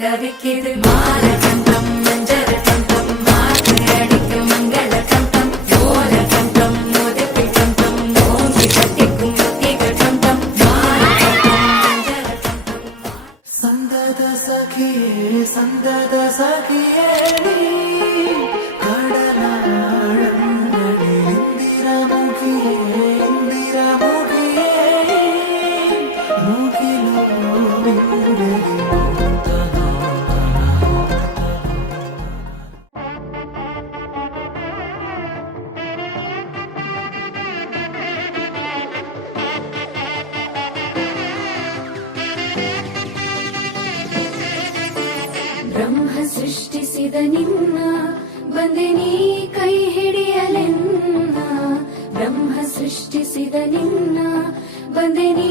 தவிக்கிது மால கண்டம் மஞ்சள் கண்டம் மாற்று அடிக்கும் மங்கள கண்டம் ஓல கண்டம் முதுப்பி கண்டம் ஓங்கி கட்டிக்கும் முத்திகள் கண்டம் மால கண்டம் மஞ்சள் கண்டம் சந்தத சகியே கடலாழங்களில் இந்திரமுகியே முகிலோ ಬ್ರಹ್ಮ ಸೃಷ್ಟಿಸಿದ ನಿನ್ನ ಬಂದೆ ನೀ ಕೈ ಹಿಡಿಯಲೆನ್ನ ಬ್ರಹ್ಮ ಸೃಷ್ಟಿಸಿದ ನಿನ್ನ ಬಂದೆ ನೀ